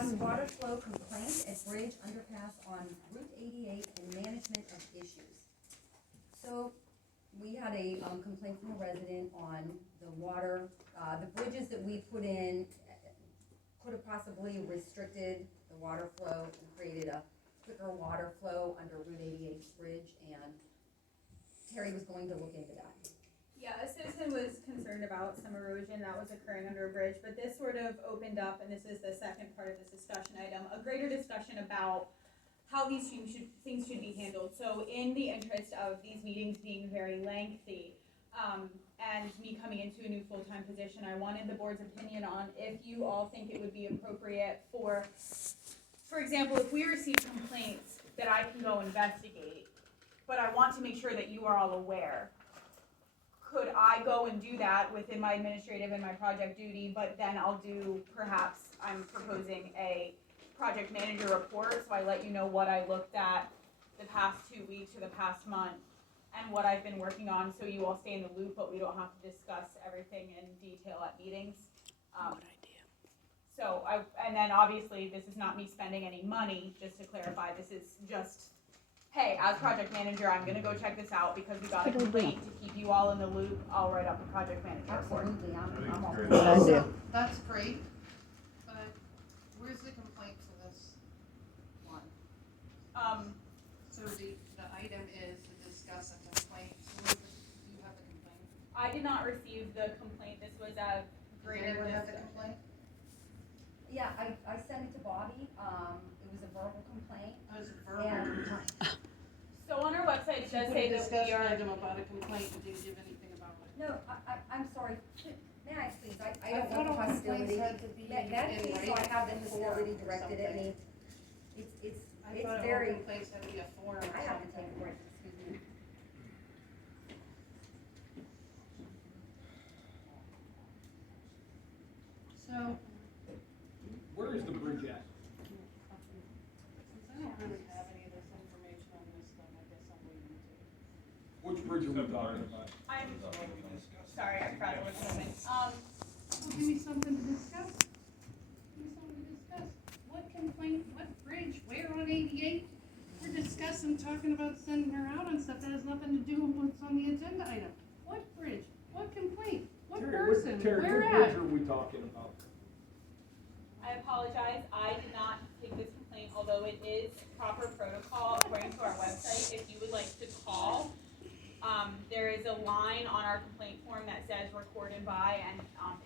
discuss water flow complaint at bridge underpass on Route 88 and management of issues. So, we had a, complaint from a resident on the water, the bridges that we put in could have possibly restricted the water flow and created a quicker water flow under Route 88's bridge, and Terry was going to look into that. Yeah, a citizen was concerned about some erosion that was occurring under a bridge, but this sort of opened up, and this is the second part of this discussion item, a greater discussion about how these things should be handled. So in the interest of these meetings being very lengthy, and me coming into a new full-time position, I wanted the board's opinion on if you all think it would be appropriate for example, if we receive complaints that I can go investigate, but I want to make sure that you are all aware. Could I go and do that within my administrative and my project duty, but then I'll do, perhaps, I'm proposing a project manager report, so I let you know what I looked at the past 2 weeks or the past month, and what I've been working on, so you all stay in the loop, but we don't have to discuss everything in detail at meetings. Good idea. So and then obviously, this is not me spending any money, just to clarify, this is just, hey, as project manager, I'm gonna go check this out because we got a complaint. To keep you all in the loop, I'll write up a project manager report. Absolutely, I'm all Good for it. idea. That's great, but where's the complaint for this one? So the item is to discuss a complaint, so you have the complaint? I did not receive the complaint, this was a Does greater anyone have the discussion. complaint? Yeah, I sent it to Bobby, it was a verbal complaint. Oh, it's a verbal And- complaint. So on our website, it does Put say a that we discussion are, item about a complaint and didn't give anything about it. No, I'm sorry, may I please, I I don't thought want all hostility. complaints had to be That in piece, so I writing have the before hostility or directed at something. me. It's I thought all very, complaints had to be a form or I have to something. take a break, excuse me. So, Where is the bridge at? since I don't really have any of this information on this, then I guess I'm leaving it. Which bridge are we talking about? I'm, sorry, I forgot it was moving. Well, give me something to discuss. Give me something to discuss. What complaint, what bridge, where on 88? We're discussing, talking about sending her out on stuff that has nothing to do with what's on the agenda item. What bridge? What complaint? What person? Terry, Where what at? bridge are we talking about? I apologize, I did not take this complaint, although it is proper protocol according to our website. If you would like to call, there is a line on our complaint form that says recorded by, and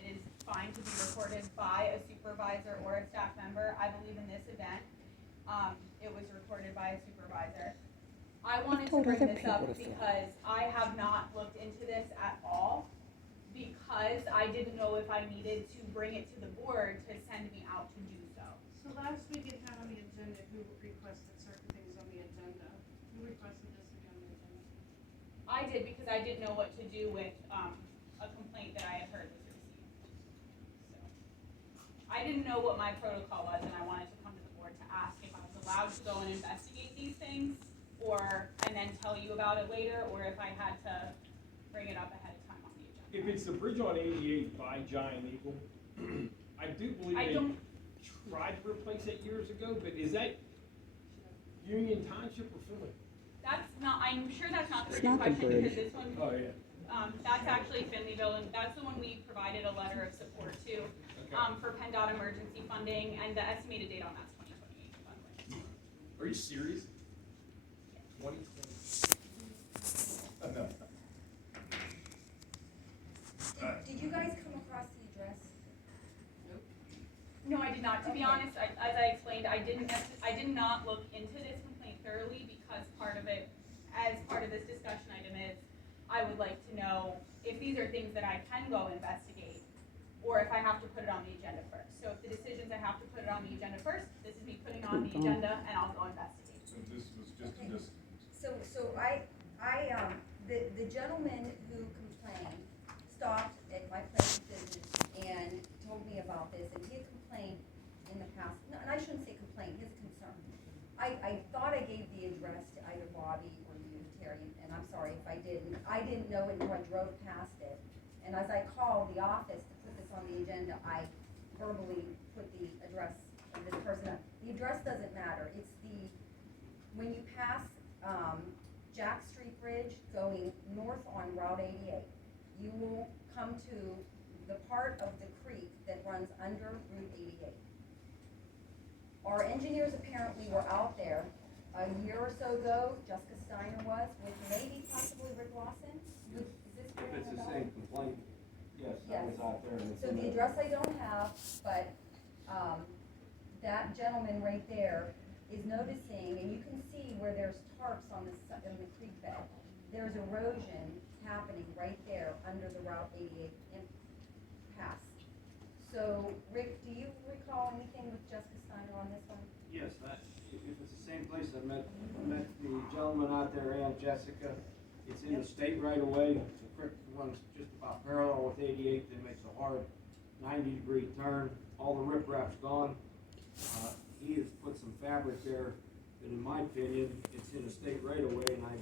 it is fine to be recorded by a supervisor or a staff member. I believe in this event, it was recorded by a supervisor. I wanted to told bring other this up people to fill because I have not looked into this at all, because I didn't know if I needed to bring it to the board to send me out to do so. So last week it had on the agenda who requested certain things on the agenda. Who requested this to be on the agenda? I did, because I didn't know what to do with, a complaint that I had heard was received. So, I didn't know what my protocol was, and I wanted to come to the board to ask if I was allowed to go and investigate these things, and then tell you about it later, or if I had to bring it up ahead of time on the agenda. If it's the bridge on 88 by Giant Eagle, I do believe I they don't- tried to replace it years ago, but is that Union Township or Philly? That's not, I'm sure that's not the It's bridge in not the question, bridge. because this one, Oh, yeah. that's actually Finleyville, and that's the one we provided a letter of support to, Okay. for PennDOT emergency funding, and the estimated date on that's 2028, by the way. Are you serious? 2020? No. Did you guys come across the address? No, I did not. To be honest, as I explained, I did not look into this complaint thoroughly, because part of it, as part of this discussion item is, I would like to know if these are things that I can go investigate, or if I have to put it on the agenda first. So if the decisions I have to put it on the agenda first, this is me putting on the agenda, and I'll go investigate. So this was just Okay. this. So the gentleman who complained stopped at my place of business and told me about this, and he had complained in the past, no, and I shouldn't say complaint, his concern. I thought I gave the address to either Bobby or you, Terry, and I'm sorry if I didn't. I didn't know it until I drove past it. And as I called the office to put this on the agenda, I verbally put the address of this address doesn't matter, it's when you pass, Jack Street Bridge going north on Route 88, you will come to the part of the creek that runs under Route 88. Our engineers apparently were out there a year or so ago, Jessica Steiner was, with maybe possibly Rick Lawson. Is this If it's the about? same complaint, yes, I was out there and it's. So in the there. address I don't have, but, that gentleman right there is noticing, and you can see where there's tarps on in the creek bed. There's erosion happening right there under the Route 88 pass. So, Rick, do you recall anything with Jessica Steiner on this one? Yes, if it's the same place, I met the gentleman out there and Jessica. It's in the state right away. The creek runs just about parallel with 88, then makes a hard 90-degree turn. All the riprap's gone. He has put some fabric there, but in my opinion, it's in the state right away, and I